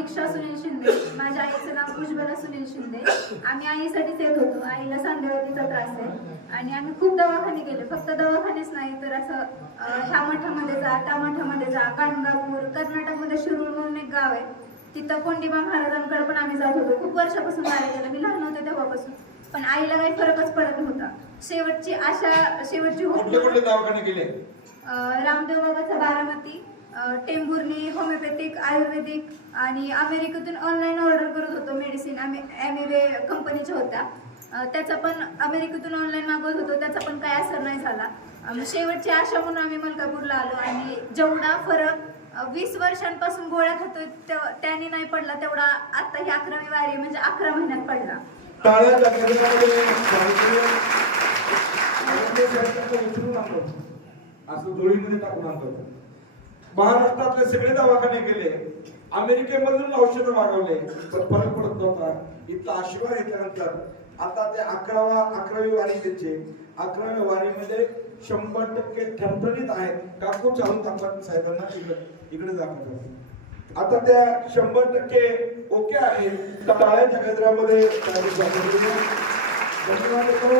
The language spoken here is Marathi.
दीक्षा सुनील शिंदे. माझ्या आईचं नाव उज्ज्वला सुनील शिंदे. आम्ही आईसाठीच येत होतो. आईला सांधेवातीचा त्रास आहे आणि आम्ही खूप दवाखाने केले. फक्त दवाखानेच नाही तर असं ह्या मठामध्ये जा, त्या मठामध्ये जा, गाणगापूर, कर्नाटकमध्ये शिरूर म्हणून एक गाव आहे, तिथं कोंडीबा महाराजांकडे पण आम्ही जात होतो. खूप वर्षापासून बाहेर गेलं, मी लहान होते तेव्हापासून, पण आईला काही फरकच पडत नव्हता. शेवटची कुठले दवाखाने केले? रामदेव बाबाचा बारामती, टेंभुर्णी, होमिओपॅथिक, आयुर्वेदिक आणि अमेरिकेतून ऑनलाईन ऑर्डर करत होतो मेडिसिन. आम्ही ॲमिवे कंपनीच्या होत्या, त्याचा पण अमेरिकेतून ऑनलाईन मागवत होतो, त्याचा पण काही असर नाही झाला. शेवटची आशा म्हणून आम्ही मलकापूरला आलो आणि जेवढा फरक 20 वर्षांपासून गोळ्या खातोय त्याने नाही पडला तेवढा आता ही 11वी वारी म्हणजे 11 महिन्यात पडला. असं डोळीमध्ये टाकून आणतो. महाराष्ट्रातले सगळे दवाखाने केले, अमेरिकेमधून औषधं मागवले, पण फरक पडत नव्हता. इथला आशीर्वाद घेतल्यानंतर आता ते 11वी वारी त्यांचे 11व्या वारीमध्ये 100% ठणठणीत आहेत. काकू चालून थांबत साहेबांना इकडे दाखवतात. आता त्या 100% ओके आहेत. टाळ्याच्या गजरामध्ये धन्यवाद करू.